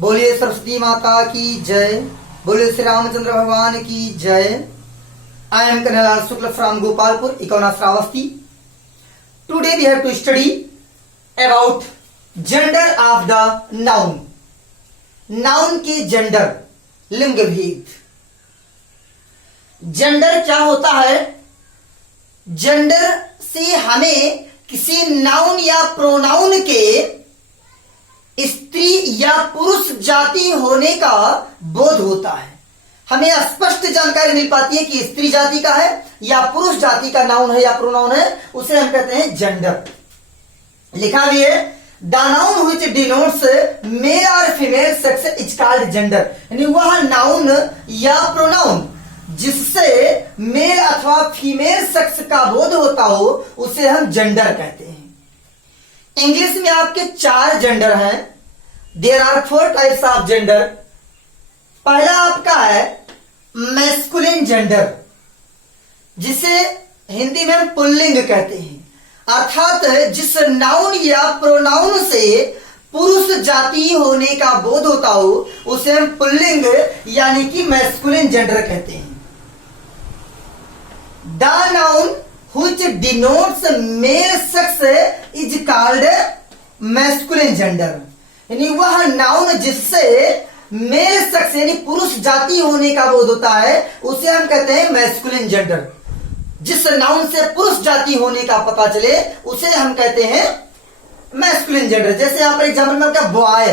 बोलिए सरस्वती माता की जय। बोलिए श्री रामचंद्र भगवान की जय। I am Kanhaiyalal Shukla from Gopalpur, Ikauna Shravasti. Today we have to study about gender of the noun. Noun के जेंडर, लिंग भेद। जेंडर क्या होता है? जेंडर से हमें किसी नाउन या प्रोनाउन के स्त्री या पुरुष जाति होने का बोध होता है। हमें स्पष्ट जानकारी मिल पाती है कि स्त्री जाति का है या पुरुष जाति का नाउन है या प्रोनाउन है, उसे हम कहते हैं जेंडर। लिखा भी है the noun which denotes male और female sex is called gender. यानी वह नाउन या प्रोनाउन जिससे मेल अथवा फीमेल सेक्स का बोध होता हो उसे हम जेंडर कहते हैं। इंग्लिश में आपके 4 जेंडर हैं। There are 4 types of gender. पहला आपका है मैस्कुलिन जेंडर, जिसे हिंदी में हम पुल्लिंग कहते हैं, अर्थात जिस नाउन या प्रोनाउन से पुरुष जाति होने का बोध होता हो उसे हम पुल्लिंग यानी कि मैस्कुलिन जेंडर कहते हैं। The noun which denotes male sex is called masculine gender। यानी वह नाउन जिससे मेल सेक्स यानी पुरुष जाति होने का बोध होता है उसे हम कहते हैं मैस्कुलिन जेंडर। जिस नाउन से पुरुष जाति होने का पता चले उसे हम कहते हैं मैस्कुलिन जेंडर। जैसे यहाँ पर एग्जाम्पल में आपका बॉय,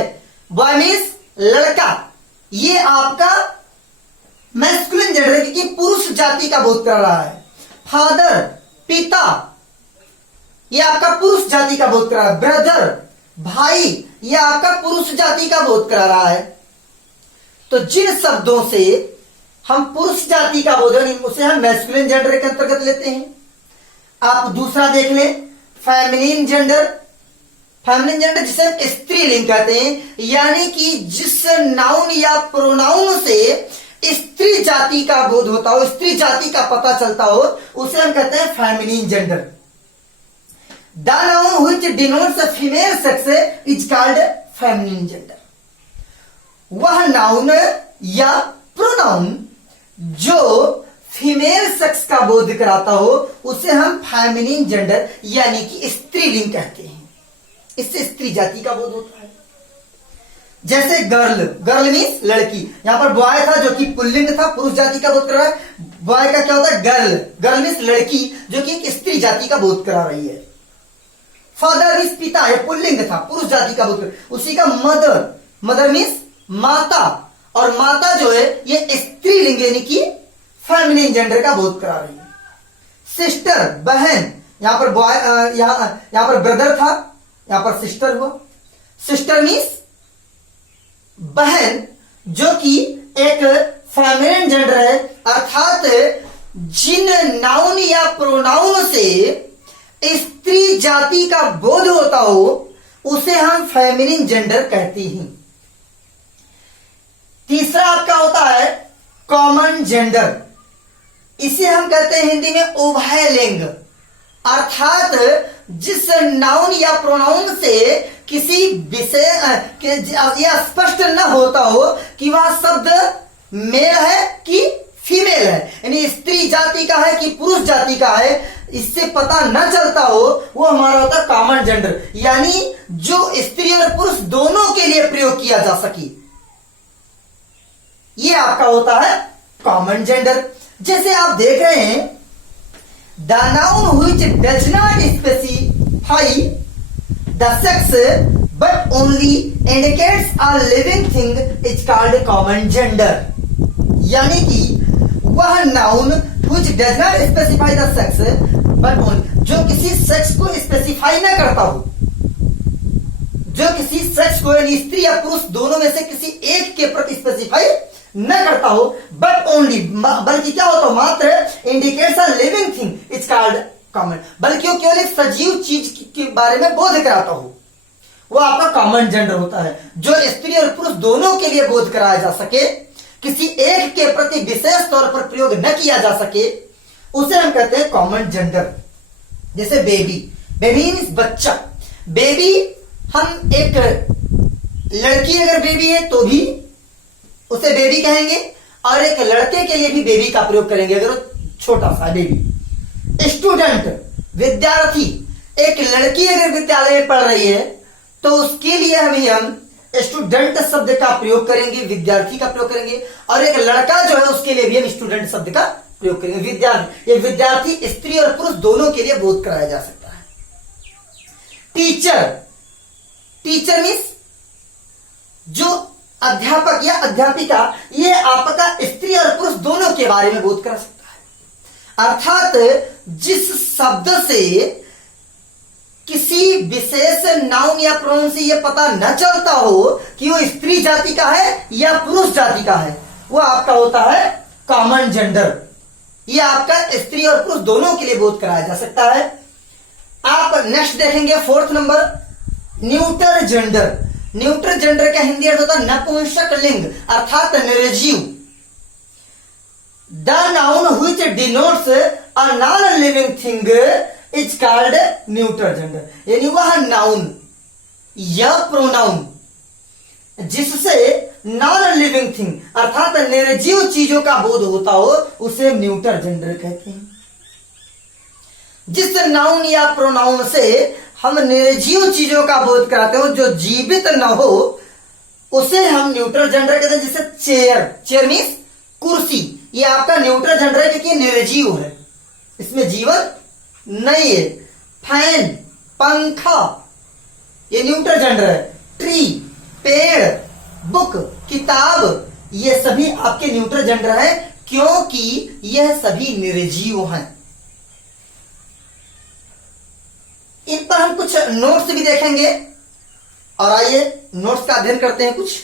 बॉय मीन्स लड़का, ये आपका मैस्कुलिन जेंडर है क्योंकि पुरुष जाति का बोध कर रहा है। फादर, पिता, ये आपका पुरुष जाति का बोध करा रहा है। ब्रदर, भाई, ये आपका पुरुष जाति का बोध करा रहा है। तो जिन शब्दों से हम पुरुष जाति का बोध उसे हम मैस्कुलिन जेंडर के अंतर्गत लेते हैं। आप दूसरा देख लें फेमिनिन जेंडर। फेमिनिन जेंडर जिसे हम स्त्रीलिंग कहते हैं, यानी कि जिस नाउन या प्रोनाउन से स्त्री जाति का बोध होता हो, स्त्री जाति का पता चलता हो, उसे हम कहते हैं feminine gender. The noun which denotes female sex is called feminine gender. वह नाउन या प्रोनाउन जो फीमेल सेक्स का बोध कराता हो उसे हम फेमिनिन जेंडर यानी कि स्त्रीलिंग कहते हैं। इससे स्त्री जाति का बोध होता है। जैसे गर्ल, गर्ल मीन्स लड़की। यहां पर बॉय था जो कि पुल्लिंग था, पुरुष जाति का बोध कर रहा है। बॉय का क्या होता है? गर्ल। गर्ल मीन्स लड़की जो कि एक स्त्री जाति का बोध करा रही है। फादर मीन्स पिता है, पुल्लिंग था, पुरुष जाति का बोध कर। उसी का मदर, मदर मीन्स माता, और माता जो है ये स्त्रीलिंग यानी कि फेमिनिन जेंडर का बोध करा रही है। सिस्टर, बहन, यहां पर बॉय, यहां पर ब्रदर था, यहां पर सिस्टर हुआ। सिस्टर मीन्स बहन जो कि एक फेमिनिन जेंडर है, अर्थात जिन नाउन या प्रोनाउन से स्त्री जाति का बोध होता हो उसे हम फेमिनिन जेंडर कहते हैं। तीसरा आपका होता है कॉमन जेंडर। इसे हम कहते हैं हिंदी में उभयलिंग, अर्थात जिस नाउन या प्रोनाउन से किसी विषय यह स्पष्ट न होता हो कि वह शब्द मेल है कि फीमेल है, यानी स्त्री जाति का है कि पुरुष जाति का है, इससे पता न चलता हो, वो हमारा होता है कॉमन जेंडर, यानी जो स्त्री और पुरुष दोनों के लिए प्रयोग किया जा सके, ये आपका होता है कॉमन जेंडर। जैसे आप देख रहे हैं the noun which does not specify the sex but only indicates a living thing is called common gender। यानी कि वह noun which does not specify the sex but only, जो किसी सेक्स को स्पेसिफाई ना करता हो, जो किसी सेक्स को यानी स्त्री या पुरुष दोनों में से किसी एक के प्रति स्पेसिफाई न करता हो, बट ओनली, बल्कि क्या होता हो, मात्र indicates a living thing is called common, बल्कि वो केवल एक सजीव चीज के बारे में बोध कराता हो, वो आपका कॉमन जेंडर होता है। जो स्त्री और पुरुष दोनों के लिए बोध कराया जा सके, किसी एक के प्रति विशेष तौर पर प्रयोग न किया जा सके, उसे हम कहते हैं कॉमन जेंडर। जैसे बेबी, बेबी मीन्स बच्चा। बेबी हम एक लड़की अगर बेबी है तो भी उसे बेबी कहेंगे, और एक लड़के के लिए भी बेबी का प्रयोग करेंगे अगर वो छोटा सा बेबी। स्टूडेंट विद्यार्थी, एक लड़की अगर विद्यालय में पढ़ रही है तो उसके लिए हम स्टूडेंट शब्द का प्रयोग करेंगे, विद्यार्थी का प्रयोग करेंगे, और एक लड़का जो है उसके लिए भी हम स्टूडेंट शब्द का प्रयोग करेंगे। विद्यार्थी, ये विद्यार्थी स्त्री और पुरुष दोनों के लिए बोध कराया जा सकता है। टीचर, टीचर मीन्स जो अध्यापक या अध्यापिका, ये आपका स्त्री और पुरुष दोनों के बारे में बोध करा सकता है। अर्थात जिस शब्द से किसी विशेष नाउन या प्रोनाउन से यह पता न चलता हो कि वो स्त्री जाति का है या पुरुष जाति का है, वो आपका होता है कॉमन जेंडर। ये आपका स्त्री और पुरुष दोनों के लिए बोध कराया जा सकता है। आप नेक्स्ट देखेंगे 4th number, neuter gender. Neuter gender का हिंदी अर्थ होता है नपुंसक लिंग अर्थात निर्जीव। The noun which denotes a non living thing is called neuter gender. यानी वह नाउन या प्रोनाउन जिससे नॉन लिविंग थिंग अर्थात निर्जीव चीजों का बोध होता हो उसे हम न्यूटर जेंडर कहते हैं। जिस नाउन या प्रोनाउन से हम निर्जीव चीजों का बोध कराते हो जो जीवित न हो उसे हम न्यूट्रल जेंडर कहते हैं। जैसे चेयर, चेयर मीन्स कुर्सी, ये आपका न्यूट्रल जेंडर है क्योंकि निर्जीव है, इसमें जीवन नहीं है। फैन, पंखा, ये न्यूट्रल जेंडर है। ट्री, पेड़, बुक, किताब, ये सभी आपके न्यूट्रल जेंडर है क्योंकि यह सभी निर्जीव हैं। इन पर हम कुछ नोट्स भी देखेंगे और आइए नोट्स का अध्ययन करते हैं कुछ।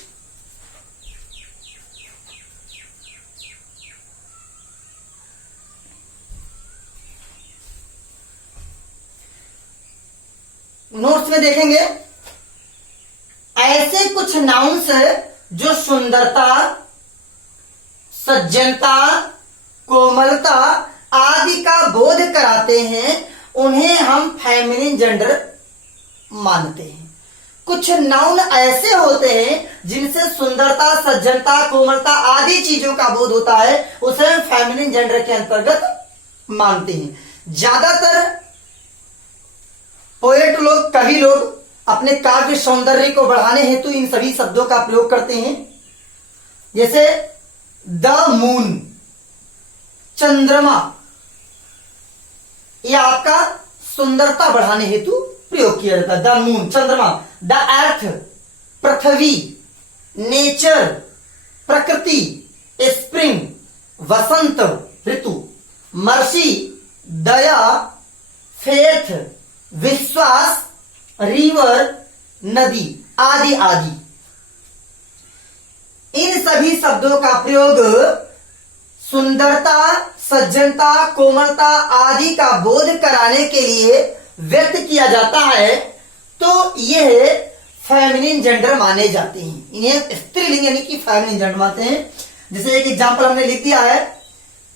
नोट्स में देखेंगे ऐसे कुछ नाउन्स जो सुंदरता, सज्जनता, कोमलता आदि का बोध कराते हैं, उन्हें हम फेमिनिन जेंडर मानते हैं। कुछ नाउन ऐसे होते हैं जिनसे सुंदरता, सज्जनता, कोमलता आदि चीजों का बोध होता है, उसे हम फेमिनिन जेंडर के अंतर्गत मानते हैं। ज्यादातर पोएट लोग, कवि लोग अपने काव्य सौंदर्य को बढ़ाने हेतु इन सभी शब्दों का प्रयोग करते हैं। जैसे द मून, चंद्रमा, यह आपका सुंदरता बढ़ाने हेतु प्रयोग किया जाता है। द मून, चंद्रमा। The earth, Prithvi. नेचर, प्रकृति। स्प्रिंग, वसंत ऋतु। मर्सी, दया। फेथ, विश्वास। रिवर, नदी, आदि आदि। इन सभी शब्दों का प्रयोग सुंदरता, सज्जनता, कोमलता आदि का बोध कराने के लिए व्यक्त किया जाता है, तो यह फेमिनिन जेंडर माने जाते हैं। इन्हें स्त्रीलिंग यानी कि फेमिनिन जेंडर मानते हैं। जैसे एक एग्जांपल हमने लिख दिया है,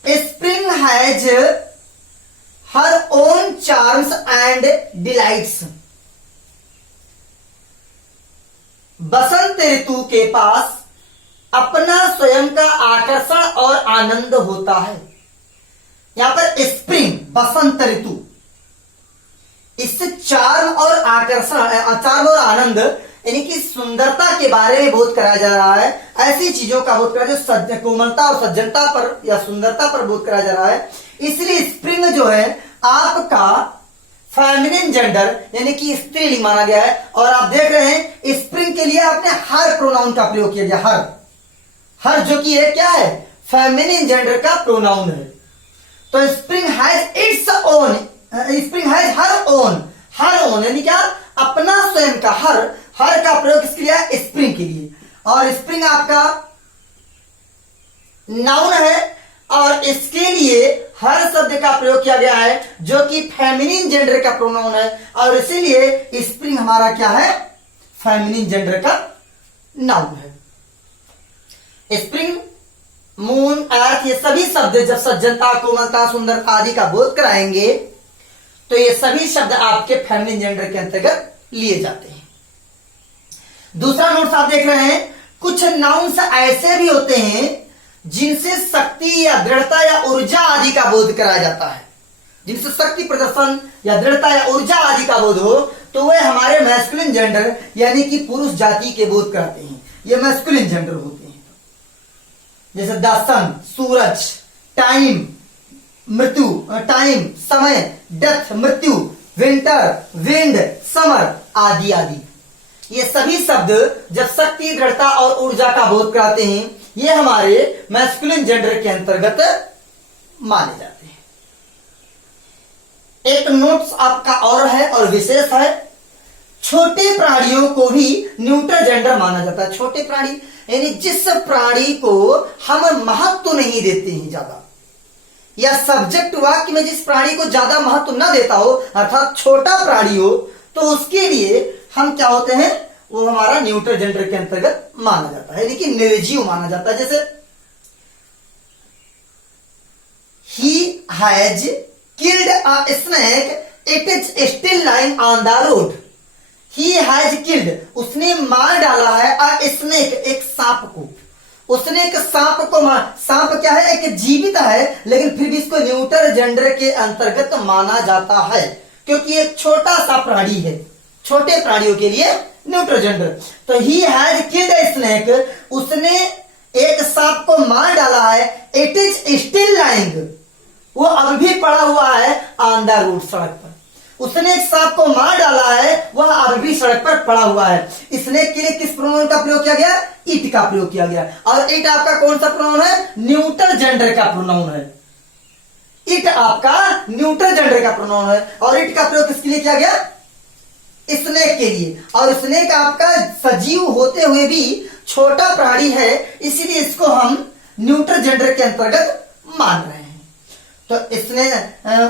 spring has her own charms and delights. बसंत ऋतु के पास अपना स्वयं का आकर्षण और आनंद होता है। यहां पर स्प्रिंग, बसंत ऋतु, इससे चार्म और आकर्षण, चार्म और आनंद यानी कि सुंदरता के बारे में बोध कराया जा रहा है। ऐसी चीजों का बोध कराया जो कोमलता और सज्जनता पर या सुंदरता पर बोध कराया जा रहा है। इसलिए स्प्रिंग जो है आपका फेमिनिन जेंडर यानी कि स्त्रीलिंग माना गया है। और आप देख रहे हैं स्प्रिंग के लिए आपने हर प्रोनाउन का प्रयोग किया गया। हर जो कि है क्या है, फेमिनिन जेंडर का प्रोनाउन है। तो spring has its own, spring has her own, her own यानी क्या, अपना स्वयं का। हर का प्रयोग किसके लिए है, स्प्रिंग के लिए। और स्प्रिंग आपका नाउन है और इसके लिए हर शब्द का प्रयोग किया गया है जो कि फेमिनिन जेंडर का प्रोनाउन है, और इसीलिए स्प्रिंग हमारा क्या है, फेमिनिन जेंडर का नाउन है। स्प्रिंग, मून, अर्थ, ये सभी शब्द जब सज्जनता, कोमलता, सुंदरता आदि का बोध कराएंगे तो ये सभी शब्द आपके फेमिनिन जेंडर के अंतर्गत लिए जाते हैं। दूसरा नोट्स आप देख रहे हैं, कुछ नाउन्स ऐसे भी होते हैं जिनसे शक्ति या दृढ़ता या ऊर्जा आदि का बोध कराया जाता है। जिनसे शक्ति प्रदर्शन या दृढ़ता या ऊर्जा आदि का बोध हो तो वे हमारे मैस्कुलिन जेंडर यानी कि पुरुष जाति के बोध कराते हैं। ये मैस्कुलिन जेंडर होते हैं। जैसे द सन, सूरज, टाइम मृत्यु, टाइम समय, डेथ मृत्यु, विंटर विंड, समर आदि आदि। ये सभी शब्द जब शक्ति दृढ़ता और ऊर्जा का बोध कराते हैं, ये हमारे मैस्कुलिन जेंडर के अंतर्गत माने जाते हैं। एक नोट्स आपका और है और विशेष है, छोटे प्राणियों को भी न्यूट्रल जेंडर माना जाता है। छोटे प्राणी यानी जिस प्राणी को हम महत्व नहीं देते हैं ज्यादा, या सब्जेक्ट वाक्य में जिस प्राणी को ज्यादा महत्व न देता हो, अर्थात छोटा प्राणी हो, तो उसके लिए हम क्या होते हैं, वो हमारा न्यूट्रल जेंडर के अंतर्गत माना जाता है, लेकिन निर्जीव माना जाता है। जैसे he has killed a snake, it is still lying on the road. He has killed, उसने मार डाला है, अ स्नेक, एक सांप को। उसने एक सांप को मार, सांप क्या है, एक जीवित है, लेकिन फिर भी इसको न्यूट्रल जेंडर के अंतर्गत माना जाता है, क्योंकि एक छोटा सा प्राणी है। छोटे प्राणियों के लिए न्यूट्रल जेंडर। तो he has killed a snake, उसने एक सांप को मार डाला है, इट इज स्टिल लाइंग, वो अब भी पड़ा हुआ है, ऑन द रोड, सड़क पर। उसने एक सांप को मार डाला है, वह अब भी सड़क पर पड़ा हुआ है। स्नेक के लिए किस प्रोनाउन का प्रयोग किया गया, इट का प्रयोग किया गया। और इट आपका कौन सा प्रोनाउन है, न्यूट्रल जेंडर का प्रोनाउन है। इट आपका न्यूट्रल जेंडर का प्रोनाउन है, और इट का प्रयोग किसके लिए किया गया, स्नेक के लिए। और स्नेक आपका सजीव होते हुए भी छोटा प्राणी है, इसीलिए इसको हम न्यूट्रल जेंडर के अंतर्गत मान रहे हैं। तो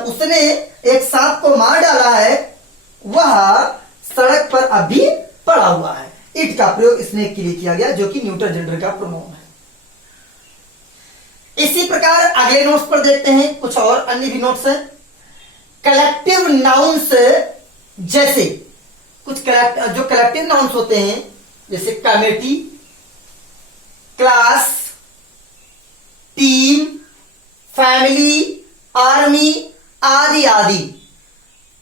उसने एक सांप को मार डाला है, वह सड़क पर अभी पड़ा हुआ है। इट का प्रयोग स्नेक के लिए किया गया, जो कि न्यूट्रल जेंडर का प्रोनाउन है। इसी प्रकार अगले नोट्स पर देखते हैं, कुछ और अन्य भी नोट्स हैं। कलेक्टिव नाउन्स, जैसे कुछ जो कलेक्टिव नाउन्स होते हैं, जैसे committee, class, team, family, army आदि आदि,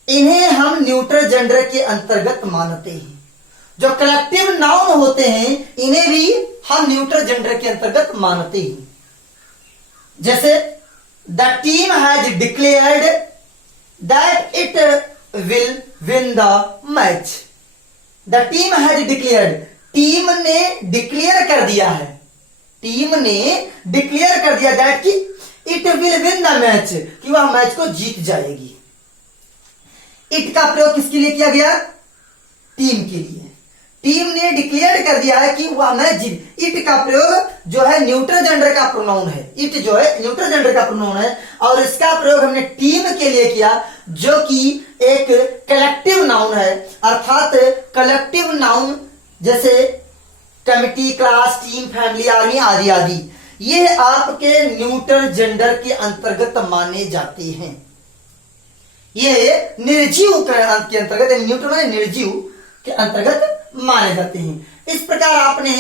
इन्हें हम न्यूट्रल जेंडर के अंतर्गत मानते हैं। जो कलेक्टिव नाउन होते हैं, इन्हें भी हम न्यूट्रल जेंडर के अंतर्गत मानते हैं। जैसे the team has declared that it will win the match. The team has declared, team ने डिक्लेयर कर दिया है, टीम ने डिक्लेयर कर दिया दैट कि it will win the match, कि वह मैच को जीत जाएगी। इट का प्रयोग किसके लिए किया गया, टीम के लिए। टीम ने डिक्लेयर कर दिया है कि वह मैच जीत। इट का प्रयोग जो है न्यूट्रल जेंडर का प्रोनाउन है, इट जो है न्यूट्रल जेंडर का प्रोनाउन है, और इसका प्रयोग हमने टीम के लिए किया, जो कि एक कलेक्टिव नाउन है। अर्थात कलेक्टिव नाउन जैसे committee, class, team, family, army आदि आदि, ये आपके न्यूट्रल जेंडर के अंतर्गत माने जाते हैं। ये निर्जीव के अंतर्गत, न्यूट्रल माने निर्जीव के अंतर्गत माने जाते हैं। इस प्रकार आपने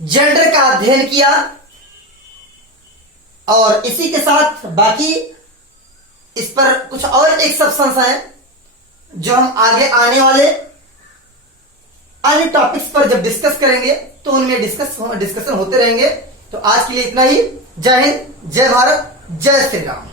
जेंडर का अध्ययन किया, और इसी के साथ बाकी इस पर कुछ और एक सबसेंस है जो हम आगे आने वाले अन्य टॉपिक्स पर जब डिस्कस करेंगे तो उनमें डिस्कशन होते रहेंगे। तो आज के लिए इतना ही। जय हिंद, जय भारत, जय श्री राम।